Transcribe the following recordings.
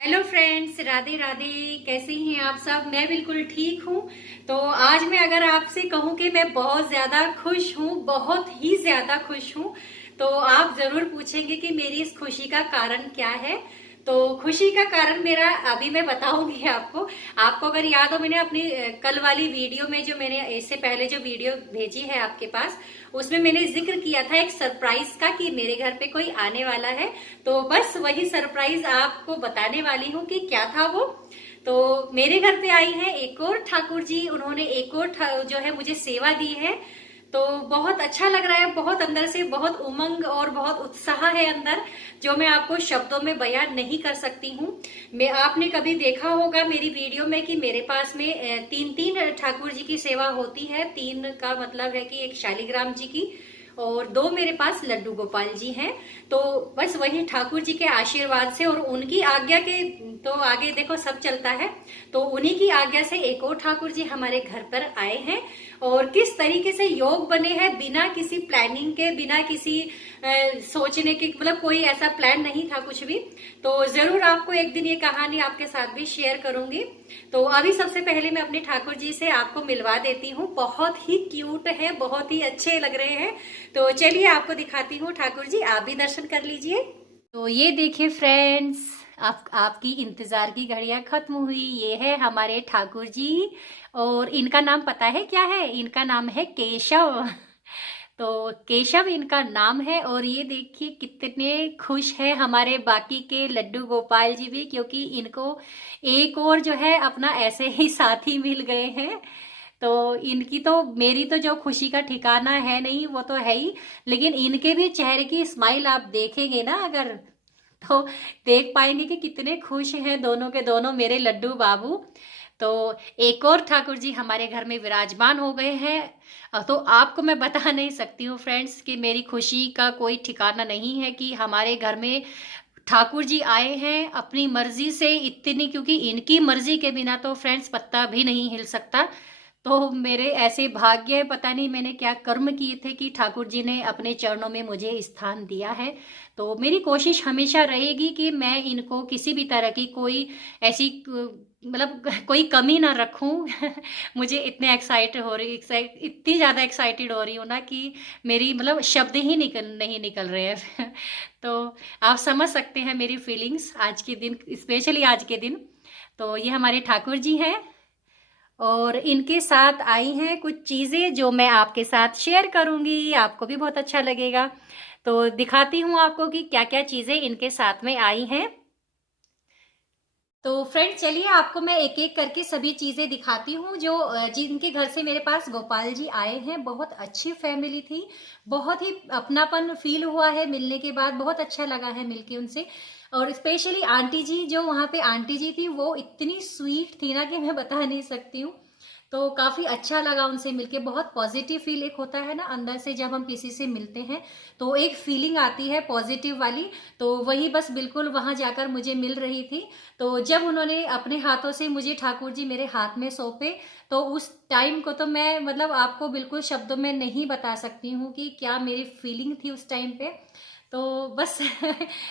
Hello friends, Radhe Radhe. कैसे हैं आप सब? मैं बिल्कुल ठीक हूँ। तो आज मैं अगर आपसे कहूँ कि मैं बहुत ज्यादा खुश हूँ, बहुत ही ज्यादा खुश हूँ, तो आप जरूर पूछेंगे कि मेरी इस खुशी का कारण क्या है। तो खुशी का कारण मेरा अभी मैं बताऊंगी आपको। आपको अगर याद हो, मैंने अपनी कल वाली वीडियो में, जो मैंने इससे पहले जो वीडियो भेजी है आपके पास, उसमें मैंने जिक्र किया था एक सरप्राइज का कि मेरे घर पे कोई आने वाला है। तो बस वही सरप्राइज आपको बताने वाली हूँ कि क्या था वो। तो मेरे घर पे आई है एक और ठाकुर जी, उन्होंने एक और जो है मुझे सेवा दी है। तो बहुत अच्छा लग रहा है, बहुत अंदर से बहुत उमंग और बहुत उत्साह है अंदर, जो मैं आपको शब्दों में बयान नहीं कर सकती हूँ। मैं आपने कभी देखा होगा मेरी वीडियो में कि मेरे पास में तीन तीन ठाकुर जी की सेवा होती है। तीन का मतलब है कि एक शालिग्राम जी की और दो मेरे पास लड्डू गोपाल जी हैं। तो बस वही ठाकुर जी के आशीर्वाद से और उनकी आज्ञा के तो आगे देखो सब चलता है। तो उन्हीं की आज्ञा से एक और ठाकुर जी हमारे घर पर आए हैं। और किस तरीके से योग बने हैं, बिना किसी प्लानिंग के, बिना किसी सोचने के, मतलब कोई ऐसा प्लान नहीं था कुछ भी। तो जरूर आपको एक दिन ये कहानी आपके साथ भी शेयर करूंगी। तो अभी सबसे पहले मैं अपने ठाकुर जी से आपको मिलवा देती हूँ। बहुत ही क्यूट है, बहुत ही अच्छे लग रहे हैं। तो चलिए आपको दिखाती हूँ ठाकुर जी, आप भी दर्शन कर लीजिए। तो ये देखिए फ्रेंड्स, आपकी इंतजार की घड़ियां खत्म हुई। ये है हमारे ठाकुर जी। और इनका नाम पता है क्या है? इनका नाम है केशव। तो केशव इनका नाम है। और ये देखिए कितने खुश हैं हमारे बाकी के लड्डू गोपाल जी भी, क्योंकि इनको एक और जो है अपना ऐसे ही साथी मिल गए हैं। तो इनकी तो, मेरी तो जो खुशी का ठिकाना है नहीं, वो तो है ही, लेकिन इनके भी चेहरे की स्माइल आप देखेंगे ना अगर, तो देख पाएंगे कि कितने खुश हैं दोनों के दोनों मेरे लड्डू बाबू। तो एक और ठाकुर जी हमारे घर में विराजमान हो गए हैं। तो आपको मैं बता नहीं सकती हूँ फ्रेंड्स कि मेरी खुशी का कोई ठिकाना नहीं है कि हमारे घर में ठाकुर जी आए हैं अपनी मर्जी से इतनी, क्योंकि इनकी मर्जी के बिना तो फ्रेंड्स पत्ता भी नहीं हिल सकता। तो मेरे ऐसे भाग्य, पता नहीं मैंने क्या कर्म किए थे कि ठाकुर जी ने अपने चरणों में मुझे स्थान दिया है। तो मेरी कोशिश हमेशा रहेगी कि मैं इनको किसी भी तरह की कोई ऐसी मतलब कोई कमी ना रखूं। मुझे इतने एक्साइट हो रही, इतनी ज़्यादा एक्साइटेड हो रही हूँ ना कि मेरी मतलब शब्द ही नहीं निकल रहे हैं। तो आप समझ सकते हैं मेरी फीलिंग्स आज के दिन, स्पेशली आज के दिन। तो ये हमारे ठाकुर जी हैं और इनके साथ आई हैं कुछ चीज़ें जो मैं आपके साथ शेयर करूंगी, आपको भी बहुत अच्छा लगेगा। तो दिखाती हूँ आपको कि क्या क्या चीज़ें इनके साथ में आई हैं। तो फ्रेंड चलिए आपको मैं एक एक करके सभी चीजें दिखाती हूँ जो जिनके घर से मेरे पास गोपाल जी आए हैं। बहुत अच्छी फैमिली थी, बहुत ही अपनापन फील हुआ है मिलने के बाद, बहुत अच्छा लगा है मिलके उनसे। और स्पेशली आंटी जी, जो वहाँ पे आंटी जी थी, वो इतनी स्वीट थी ना कि मैं बता नहीं सकती हूँ। तो काफी अच्छा लगा उनसे मिलके। बहुत पॉजिटिव फील एक होता है ना अंदर से, जब हम किसी से मिलते हैं तो एक फीलिंग आती है पॉजिटिव वाली। तो वही बस बिल्कुल वहां जाकर मुझे मिल रही थी। तो जब उन्होंने अपने हाथों से मुझे ठाकुर जी मेरे हाथ में सौंपे, तो उस टाइम को तो मैं मतलब आपको बिल्कुल शब्दों में नहीं बता सकती हूँ कि क्या मेरी फीलिंग थी उस टाइम पे। तो बस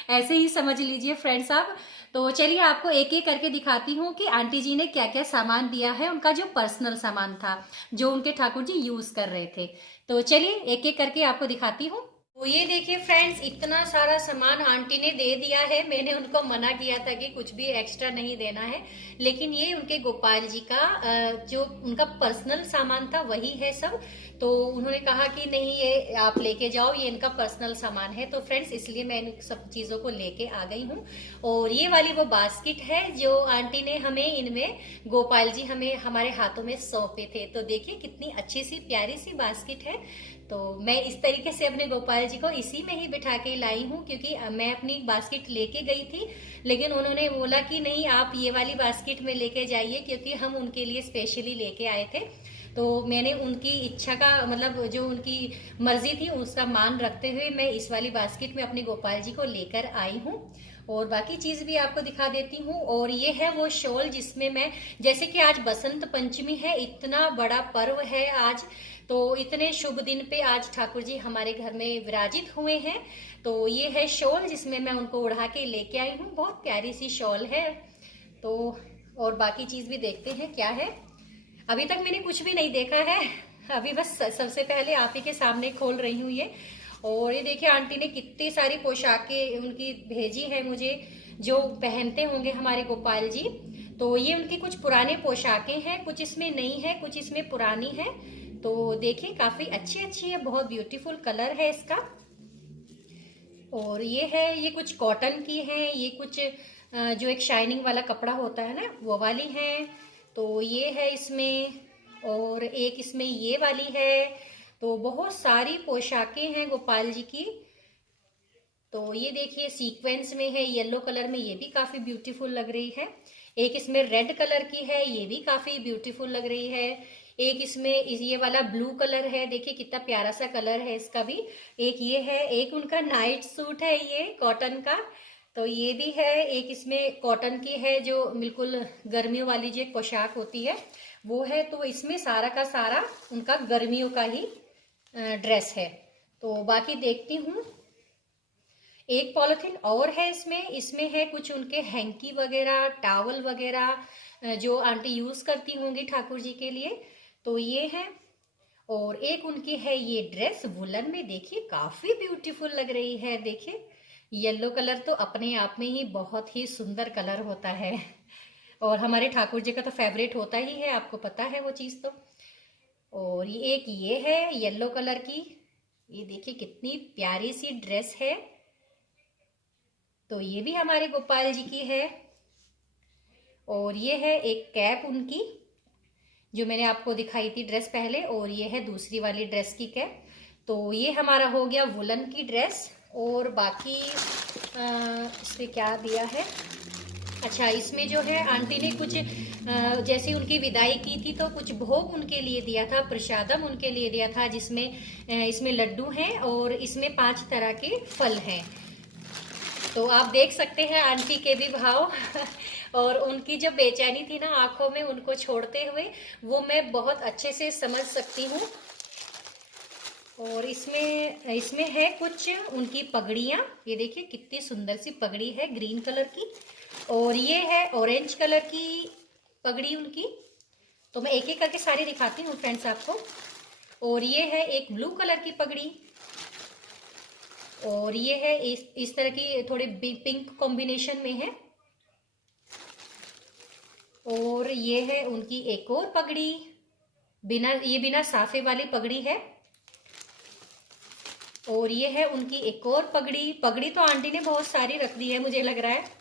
ऐसे ही समझ लीजिए फ्रेंड्स आप। तो चलिए आपको एक एक करके दिखाती हूँ कि आंटी जी ने क्या क्या सामान दिया है, उनका जो पर्सनल सामान था जो उनके ठाकुर जी यूज कर रहे थे। तो चलिए एक एक करके आपको दिखाती हूँ। तो ये देखिए फ्रेंड्स, इतना सारा सामान आंटी ने दे दिया है। मैंने उनको मना किया था कि कुछ भी एक्स्ट्रा नहीं देना है, लेकिन ये उनके गोपाल जी का जो उनका पर्सनल सामान था वही है सब। तो उन्होंने कहा कि नहीं ये आप लेके जाओ, ये इनका पर्सनल सामान है। तो फ्रेंड्स इसलिए मैं इन सब चीजों को लेके आ गई हूँ। और ये वाली वो बास्केट है जो आंटी ने हमें, इनमें गोपाल जी हमें हमारे हाथों में सौंपे थे। तो देखिए कितनी अच्छी सी प्यारी सी बास्केट है। तो मैं इस तरीके से अपने गोपाल जी को इसी में ही बिठा के लाई हूँ, क्योंकि मैं अपनी बास्केट लेके गई थी, लेकिन उन्होंने बोला कि नहीं आप ये वाली बास्केट में लेके जाइए, क्योंकि हम उनके लिए स्पेशली लेके आए थे। तो मैंने उनकी इच्छा का मतलब जो उनकी मर्जी थी उसका मान रखते हुए मैं इस वाली बास्केट में अपने गोपाल जी को लेकर आई हूँ। और बाकी चीज भी आपको दिखा देती हूँ। और ये है वो शॉल जिसमें मैं, जैसे कि आज बसंत पंचमी है, इतना बड़ा पर्व है आज, तो इतने शुभ दिन पे आज ठाकुर जी हमारे घर में विराजित हुए हैं। तो ये है शॉल जिसमें मैं उनको उड़ा के लेके आई हूँ, बहुत प्यारी सी शॉल है। तो और बाकी चीज भी देखते हैं क्या है। अभी तक मैंने कुछ भी नहीं देखा है, अभी बस सबसे पहले आप ही के सामने खोल रही हूँ ये। और ये देखिए आंटी ने कितनी सारी पोशाकें उनकी भेजी है मुझे, जो पहनते होंगे हमारे गोपाल जी। तो ये उनकी कुछ पुराने पोशाकें हैं, कुछ इसमें नई है, कुछ इसमें पुरानी है। तो देखिए काफी अच्छी अच्छी है, बहुत ब्यूटीफुल कलर है इसका। और ये है, ये कुछ कॉटन की है, ये कुछ जो एक शाइनिंग वाला कपड़ा होता है ना, वो वाली है। तो ये है इसमें, और एक इसमें ये वाली है। तो बहुत सारी पोशाकें हैं गोपाल जी की। तो ये देखिए सीक्वेंस में है, येलो कलर में, ये भी काफी ब्यूटीफुल लग रही है। एक इसमें रेड कलर की है, ये भी काफी ब्यूटीफुल लग रही है। एक इसमें ये वाला ब्लू कलर है, देखिए कितना प्यारा सा कलर है इसका भी। एक ये है, एक उनका नाइट सूट है ये कॉटन का, तो ये भी है। एक इसमें कॉटन की है जो बिल्कुल गर्मियों वाली जो एक पोशाक होती है वो है। तो इसमें सारा का सारा उनका गर्मियों का ही ड्रेस है। तो बाकी देखती हूँ। एक पॉलिथीन और है इसमें, इसमें है कुछ उनके हैंकी वगैरह, टावल वगैरह जो आंटी यूज करती होंगी ठाकुर जी के लिए। तो ये है। और एक उनकी है ये ड्रेस वुलन में, देखिए काफी ब्यूटीफुल लग रही है। देखिए येलो कलर तो अपने आप में ही बहुत ही सुंदर कलर होता है, और हमारे ठाकुर जी का तो फेवरेट होता ही है, आपको पता है वो चीज तो। और ये एक ये है येलो कलर की, ये देखिए कितनी प्यारी सी ड्रेस है। तो ये भी हमारे गोपाल जी की है। और ये है एक कैप उनकी, जो मैंने आपको दिखाई थी ड्रेस पहले, और ये है दूसरी वाली ड्रेस की कैप। तो ये हमारा हो गया वुलन की ड्रेस। और बाकी इसमें क्या दिया है, अच्छा इसमें जो है आंटी ने कुछ जैसे उनकी विदाई की थी तो कुछ भोग उनके लिए दिया था, प्रसादम उनके लिए दिया था, जिसमें इसमें लड्डू हैं और इसमें 5 तरह के फल हैं। तो आप देख सकते हैं आंटी के भी भाव और उनकी जो बेचैनी थी ना आंखों में उनको छोड़ते हुए, वो मैं बहुत अच्छे से समझ सकती हूँ। और इसमें है कुछ उनकी पगड़ियाँ, ये देखिए कितनी सुंदर सी पगड़ी है ग्रीन कलर की। और ये है ऑरेंज कलर की पगड़ी उनकी। तो मैं एक एक करके सारी दिखाती हूँ फ्रेंड्स आपको। और ये है एक ब्लू कलर की पगड़ी। और ये है इस तरह की थोड़ी पिंक कॉम्बिनेशन में है। और ये है उनकी एक और पगड़ी, बिना साफे वाली पगड़ी है। और ये है उनकी एक और पगड़ी तो आंटी ने बहुत सारी रख दी है मुझे लग रहा है।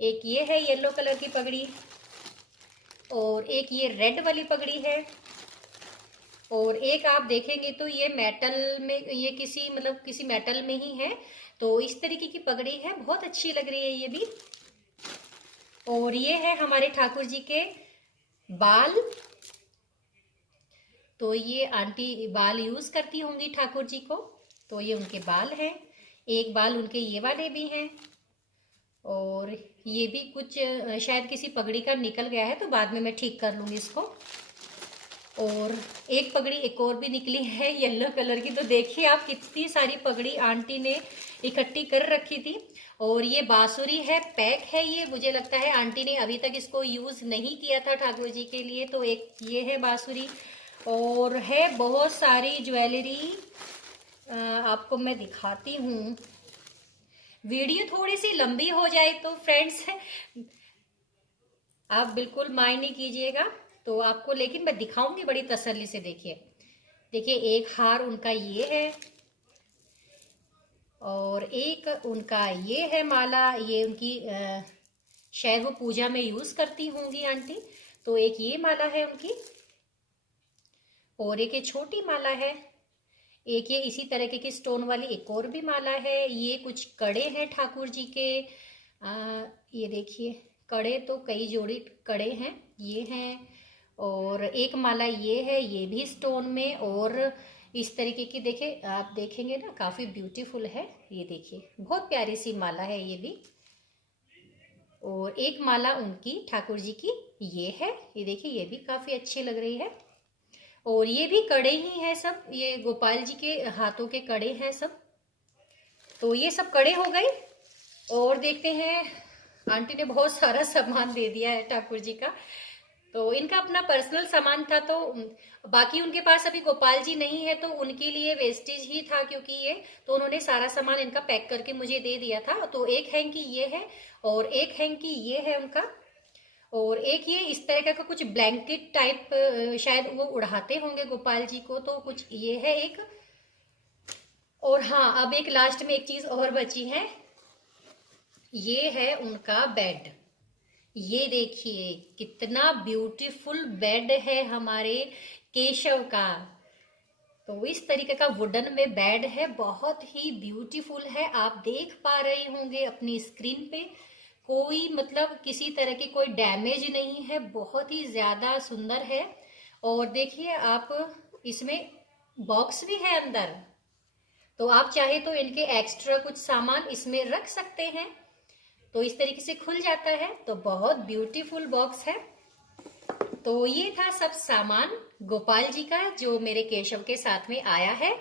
एक ये है येलो कलर की पगड़ी, और एक ये रेड वाली पगड़ी है। और एक आप देखेंगे तो ये मेटल में, ये किसी मेटल में ही है। तो इस तरीके की पगड़ी है, बहुत अच्छी लग रही है ये भी। और ये है हमारे ठाकुर जी के बाल। तो ये आंटी बाल यूज करती होंगी ठाकुर जी को, तो ये उनके बाल हैं। एक बाल उनके ये वाले भी हैं। और ये भी कुछ शायद किसी पगड़ी का निकल गया है, तो बाद में मैं ठीक कर लूंगी इसको। और एक पगड़ी एक और भी निकली है येलो कलर की। तो देखिए आप कितनी सारी पगड़ी आंटी ने इकट्ठी कर रखी थी। और ये बांसुरी है, पैक है ये, मुझे लगता है आंटी ने अभी तक इसको यूज नहीं किया था ठाकुर जी के लिए। तो एक ये है बांसुरी। और है बहुत सारी ज्वेलरी, आपको मैं दिखाती हूँ। वीडियो थोड़ी सी लंबी हो जाए तो फ्रेंड्स आप बिल्कुल माइंड नहीं कीजिएगा, तो आपको लेकिन मैं दिखाऊंगी बड़ी तसल्ली से। देखिए एक हार उनका ये है, और एक उनका ये है माला, ये उनकी शायद वो पूजा में यूज करती होंगी आंटी। तो एक ये माला है उनकी, और एक ये छोटी माला है। एक ये इसी तरीके की स्टोन वाली एक और भी माला है। ये कुछ कड़े हैं ठाकुर जी के, ये देखिए कड़े तो कई जोड़ी कड़े हैं ये हैं। और एक माला ये है, ये भी स्टोन में। और इस तरीके की देखे, आप देखेंगे ना, काफी ब्यूटीफुल है। ये देखिए बहुत प्यारी सी माला है ये भी। और एक माला उनकी ठाकुर जी की ये है, ये देखिए ये भी काफी अच्छी लग रही है। और ये भी कड़े ही हैं सब, ये गोपाल जी के हाथों के कड़े हैं सब। तो ये सब कड़े हो गए। और देखते हैं, आंटी ने बहुत सारा सामान दे दिया है ठाकुर जी का। तो इनका अपना पर्सनल सामान था, तो बाकी उनके पास अभी गोपाल जी नहीं है, तो उनके लिए वेस्टेज ही था क्योंकि ये, तो उन्होंने सारा सामान इनका पैक करके मुझे दे दिया था। तो एक हैंकी ये है और एक हैंकी ये है उनका, और एक ये इस तरह का कुछ ब्लैंकेट टाइप, शायद वो उड़ाते होंगे गोपाल जी को, तो कुछ ये है एक। और हाँ, अब एक लास्ट में एक चीज और बची है, ये है उनका बेड। ये देखिए कितना ब्यूटीफुल बेड है हमारे केशव का। तो इस तरीके का वुडन में बेड है, बहुत ही ब्यूटीफुल है। आप देख पा रहे होंगे अपनी स्क्रीन पे, कोई मतलब किसी तरह की कोई डैमेज नहीं है, बहुत ही ज्यादा सुंदर है। और देखिए आप, इसमें बॉक्स भी है अंदर, तो आप चाहे तो इनके एक्स्ट्रा कुछ सामान इसमें रख सकते हैं। तो इस तरीके से खुल जाता है, तो बहुत ब्यूटीफुल बॉक्स है। तो ये था सब सामान गोपाल जी का जो मेरे केशव के साथ में आया है।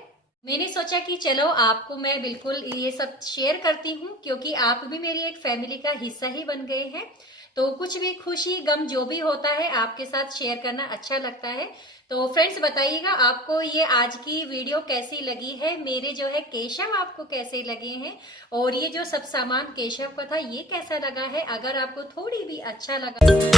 मैंने सोचा कि चलो आपको मैं बिल्कुल ये सब शेयर करती हूँ, क्योंकि आप भी मेरी एक फैमिली का हिस्सा ही बन गए हैं। तो कुछ भी खुशी गम जो भी होता है आपके साथ शेयर करना अच्छा लगता है। तो फ्रेंड्स बताइएगा आपको ये आज की वीडियो कैसी लगी है, मेरे जो है केशव आपको कैसे लगे हैं, और ये जो सब सामान केशव का था ये कैसा लगा है। अगर आपको थोड़ी भी अच्छा लगा